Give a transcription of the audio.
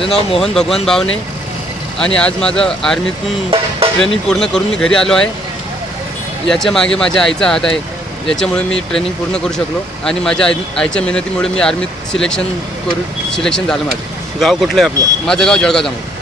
माझं नाव मोहन भगवान बावणे आणि आज माझं आर्मीतून ट्रेनिंग पूर्ण करून मी घरी आलो आहे। याच्या मागे माझ्या आईचा हात आहे, याच्यामुळे मी ट्रेनिंग पूर्ण करू शकलो आणि माझ्या आईच्या मेहनतीमुळे मी आर्मीत सिलेक्शन झालं माझं। गाव कुठलं आहे आपलं? माझं गाव जळगाव जामोद।